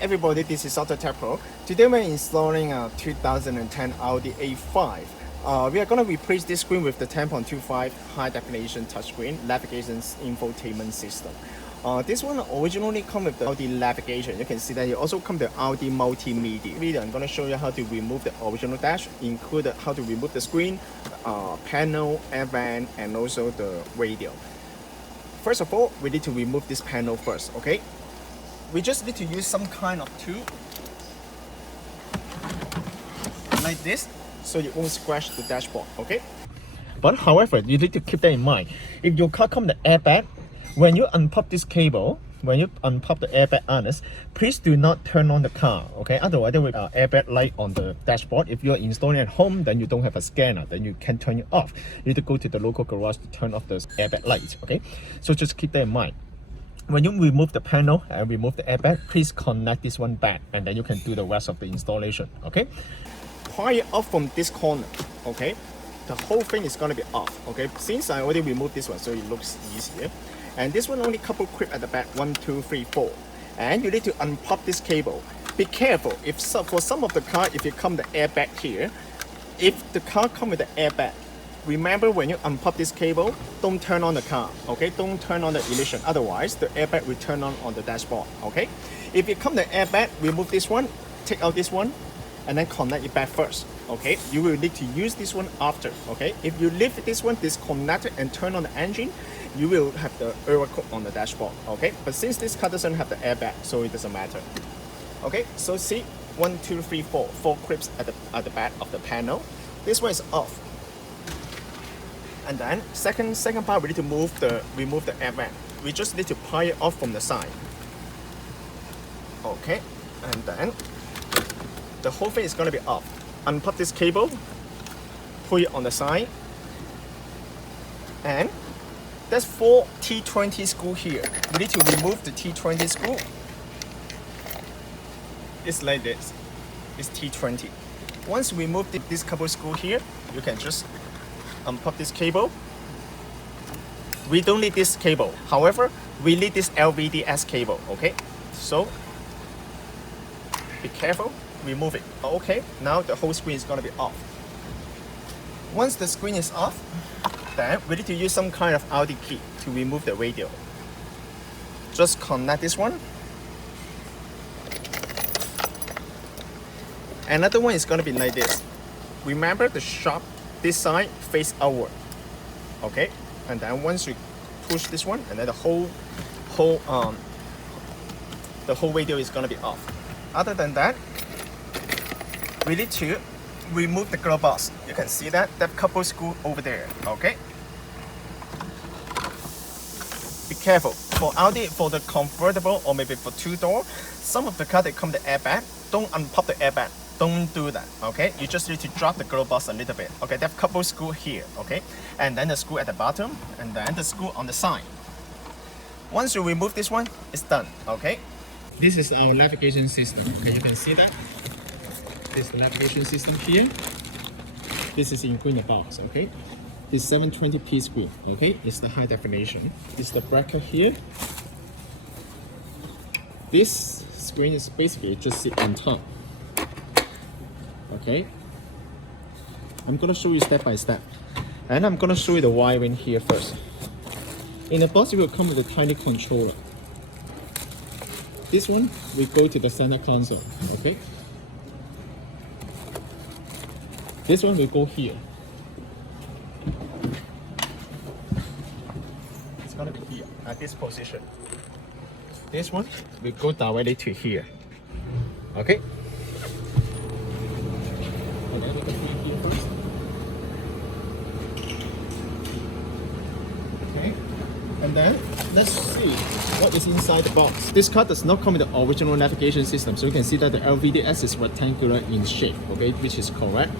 everybody, this is AutoTecPro. Today we're installing a 2010 Audi A5. We are going to replace this screen with the 10.25 high definition touchscreen navigation infotainment system. This one originally comes with the Audi Navigation. You can see that it also comes with the Audi Multimedia. I'm going to show you how to remove the original dash, include how to remove the screen, panel, airbag, and also the radio. First of all, we need to remove this panel first, okay? We just need to use some kind of tool like this so you won't scratch the dashboard, okay? But however, you need to keep that in mind. If your car comes with the airbag, when you unpop this cable, when you unpop the airbag harness, please do not turn on the car, okay? Otherwise, there will be an airbag light on the dashboard. If you're installing at home, then you don't have a scanner, then you can turn it off. You need to go to the local garage to turn off the airbag light, okay? So just keep that in mind. When you remove the panel and remove the airbag, please connect this one back and then you can do the rest of the installation, okay? Pry it off from this corner, okay? The whole thing is gonna be off, okay? Since I already removed this one, so it looks easier. And this one only couple clip at the back, 1, 2, 3, 4. And you need to unpop this cable. Be careful, for some of the car, if you come the airbag here, if the car come with the airbag, remember when you unpop this cable, don't turn on the car, okay? Don't turn on the ignition, otherwise the airbag will turn on the dashboard, okay? If you come the airbag, remove this one, take out this one, and then connect it back first, okay? You will need to use this one after, okay? If you leave this one disconnected and turn on the engine, you will have the error code on the dashboard, okay? But since this car doesn't have the airbag, so it doesn't matter. Okay, so see, 1, 2, 3, 4, 4 clips at the back of the panel. This one is off. And then second part, we need to remove the airbag. We just need to pry it off from the side. Okay, and then the whole thing is going to be off. Unpop this cable, put it on the side, and there's 4 T20 screws here. We need to remove the T20 screw. It's like this. It's T20. Once we remove this couple screw here, you can just unpop this cable. We don't need this cable. However, we need this LVDS cable, okay? So, be careful, remove it. Okay, now the whole screen is gonna be off. Once the screen is off, then we need to use some kind of Audi key to remove the radio. Just connect this one. Another one is gonna be like this. Remember the shaft, this side face outward, okay? And then once you push this one, and then the whole radio is gonna be off. Other than that, we need to remove the glove box. You can see that couple screw over there, okay? Be careful. For Audi, for the convertible or maybe for 2-door, some of the car they come the airbag. Don't unpop the airbag. Don't do that, okay? You just need to drop the glove box a little bit, okay? They have a couple screw here, okay? And then the screw at the bottom, and then the screw on the side. Once you remove this one, it's done, okay? This is our navigation system, okay? You can see that. This is the navigation system here. This is including the box, okay? This 720p screen, okay? It's the high definition. This is the bracket here. This screen is basically just sit on top. Okay, I'm gonna show you step by step, and I'm gonna show you the wiring here first. In the box, it will come with a tiny controller. This one will go to the center console. Okay, this one will go here. It's gonna be here at this position. This one will go directly to here. Okay. And then let's see what is inside the box. This car does not come with the original navigation system, so you can see that the LVDS is rectangular in shape, okay, which is correct.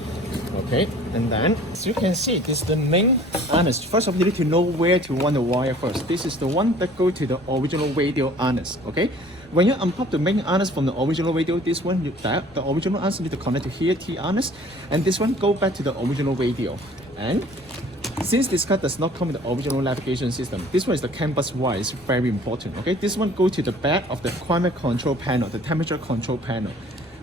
Okay, and then as you can see, this is the main harness. First of all, you need to know where to run the wire first. This is the one that goes to the original radio harness. Okay, when you unpop the main harness from the original radio, this one the original harness need to connect to here T harness, and this one go back to the original radio. And Since this car does not come with the original navigation system, this one is the CAN bus wire. It's very important. Okay, this one go to the back of the climate control panel, the temperature control panel.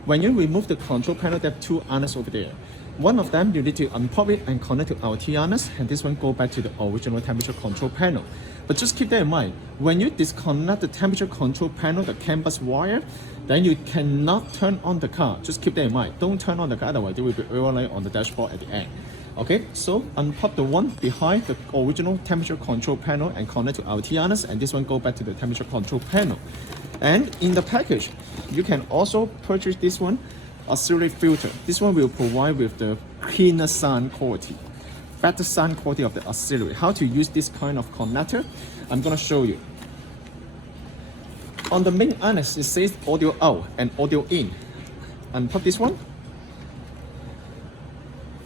When you remove the control panel, there are two harnesses over there. One of them you need to unpop it and connect to our T harness, and this one go back to the original temperature control panel. But just keep that in mind, when you disconnect the temperature control panel, the CAN bus wire, then you cannot turn on the car. Just keep that in mind. Don't turn on the car, otherwise there will be error light on the dashboard at the end. Okay, so unpop the one behind the original temperature control panel and connect to our T harness, and this one go back to the temperature control panel. And in the package, you can also purchase this one, auxiliary filter. This one will provide with the cleaner sound quality, better sound quality of the auxiliary. How to use this kind of connector, I'm gonna show you. On the main harness, it says audio out and audio in. Unpop this one,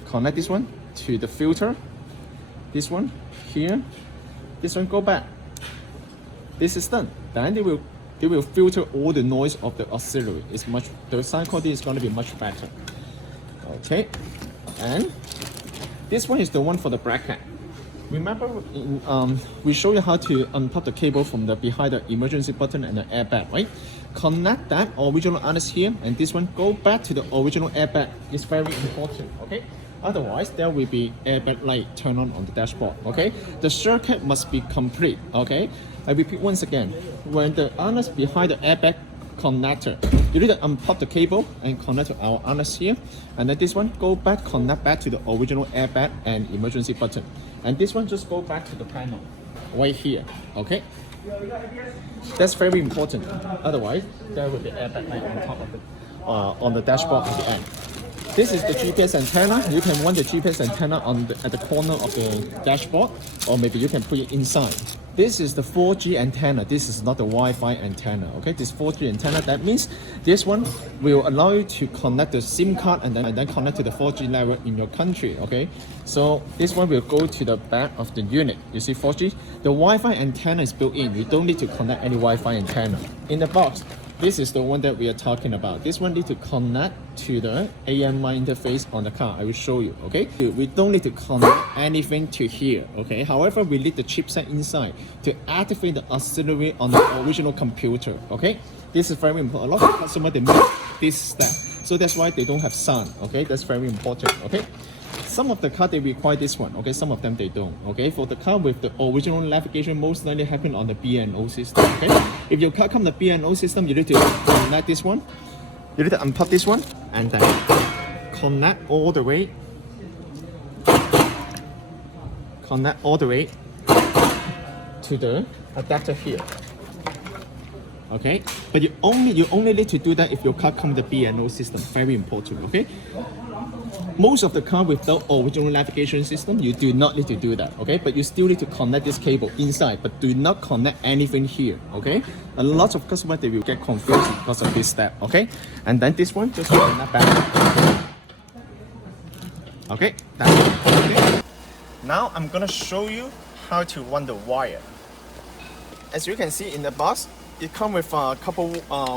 connect this one to the filter, this one here, this one go back. This is done. Then they will filter all the noise of the auxiliary. The sound quality is going to be much better. Okay, and this one is the one for the bracket. Remember, we show you how to unplug the cable from the behind the emergency button and the airbag, right? Connect that original harness here, and this one go back to the original airbag. It's very important, okay? Otherwise, there will be airbag light turn on the dashboard, okay? The circuit must be complete, okay? I repeat once again, when the harness behind the airbag connector, you need to unplug the cable and connect to our harness here, and then this one go back, connect back to the original airbag and emergency button, and this one just go back to the panel right here, okay? That's very important. Otherwise, there will be airbag light on top of it, on the dashboard at the end. This is the GPS antenna. You can run the GPS antenna at the corner of the dashboard, or maybe you can put it inside. This is the 4G antenna. This is not the Wi-Fi antenna. Okay, this 4G antenna. That means this one will allow you to connect the SIM card and then connect to the 4G network in your country. Okay, so this one will go to the back of the unit. You see 4G. The Wi-Fi antenna is built in. You don't need to connect any Wi-Fi antenna in the box. This is the one that we are talking about. This one need to connect to the AMI interface on the car. I will show you, okay? We don't need to connect anything to here, okay? However, we need the chipset inside to activate the auxiliary on the original computer, okay? This is very important. A lot of customers, they miss this step. So that's why they don't have sound, okay? That's very important, okay? Some of the car they require this one, okay? Some of them they don't, okay? For the car with the original navigation, most likely happen on the B&O system, okay? If your car come the B&O system, you need to connect this one. You need to unplug this one and then connect all the way. Connect all the way to the adapter here. Okay, but you only need to do that if your car comes with the B&O system. Very important, okay? Most of the car with the original navigation system, you do not need to do that, okay? But you still need to connect this cable inside, but do not connect anything here, okay? A lot of customers, they will get confused because of this step, okay? And then this one, just connect back. Okay, that's it. Okay. Now I'm gonna show you how to run the wire. As you can see in the box, it comes with a couple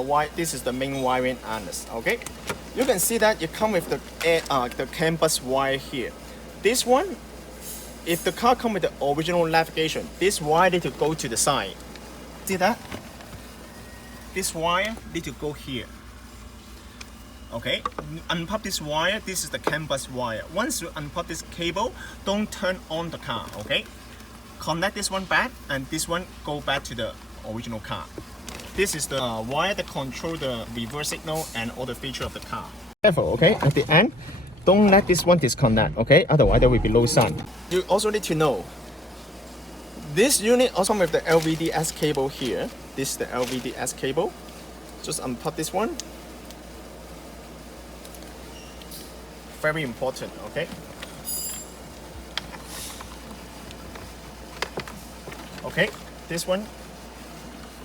wire. This is the main wiring harness, okay? You can see that it comes with the CAN bus wire here. This one, if the car comes with the original navigation, this wire need to go to the side. See that? This wire need to go here. Okay, unplug this wire. This is the CAN bus wire. Once you unplug this cable, don't turn on the car, okay? Connect this one back, and this one go back to the original car. This is the wire that control the reverse signal and all the feature of the car. Careful, okay? At the end, don't let this one disconnect, okay? Otherwise, there will be low sound. You also need to know, this unit also with the LVDS cable here. This is the LVDS cable. Just unplug this one. Very important, okay? Okay, this one,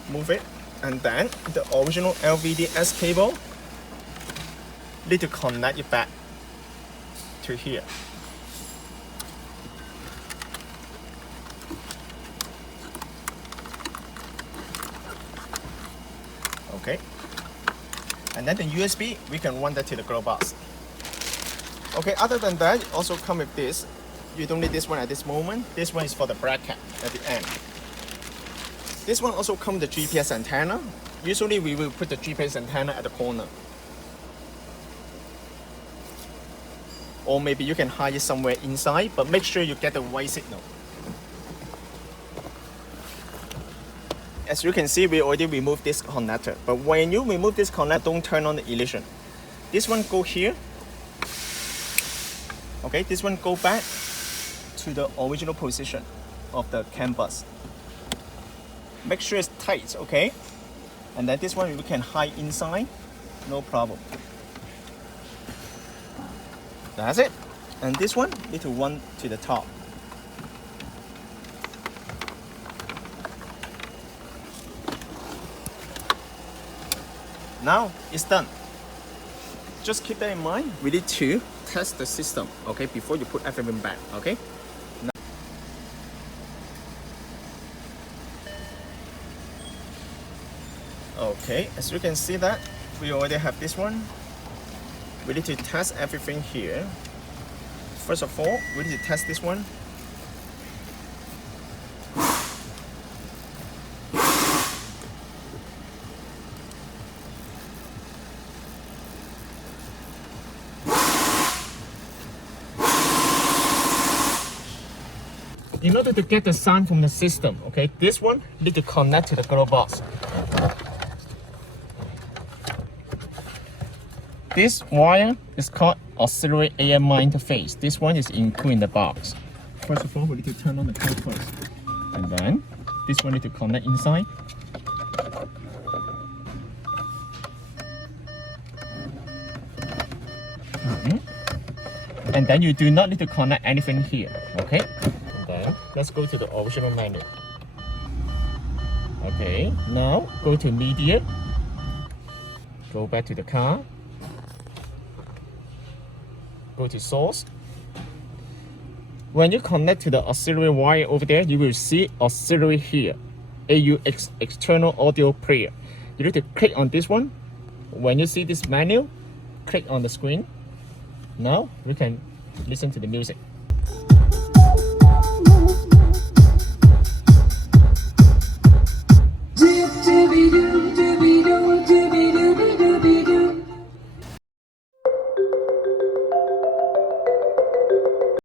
move it. And then the original LVDS cable need to connect it back to here. Okay. And then the USB, we can run that to the glove box. Okay, other than that, it also come with this. you don't need this one at this moment. This one is for the bracket at the end. This one also comes with the GPS antenna. Usually we will put the GPS antenna at the corner. Or maybe you can hide it somewhere inside, but make sure you get the right signal. As you can see, we already removed this connector. But when you remove this connector, don't turn on the ignition. This one go here. Okay, this one go back to the original position of the CAN bus. Make sure it's tight, okay? And then this one we can hide inside, no problem. That's it. And this one need to run to the top. Now it's done. Just keep that in mind. We need to test the system, okay, before you put everything back, okay? Okay, as you can see that we already have this one. We need to test everything here. First of all, we need to test this one. In order to get the sound from the system, okay, this one need to connect to the glove box. This wire is called auxiliary AMI interface. This one is included in the box. First of all, we need to turn on the plug first. And then this one need to connect inside. And then you do not need to connect anything here, okay? And then let's go to the original menu. Okay, now go to media. Go back to the car. Go to source. When you connect to the auxiliary wire over there, you will see auxiliary here, AUX, external audio player. You need to click on this one. When you see this menu, click on the screen. Now we can listen to the music.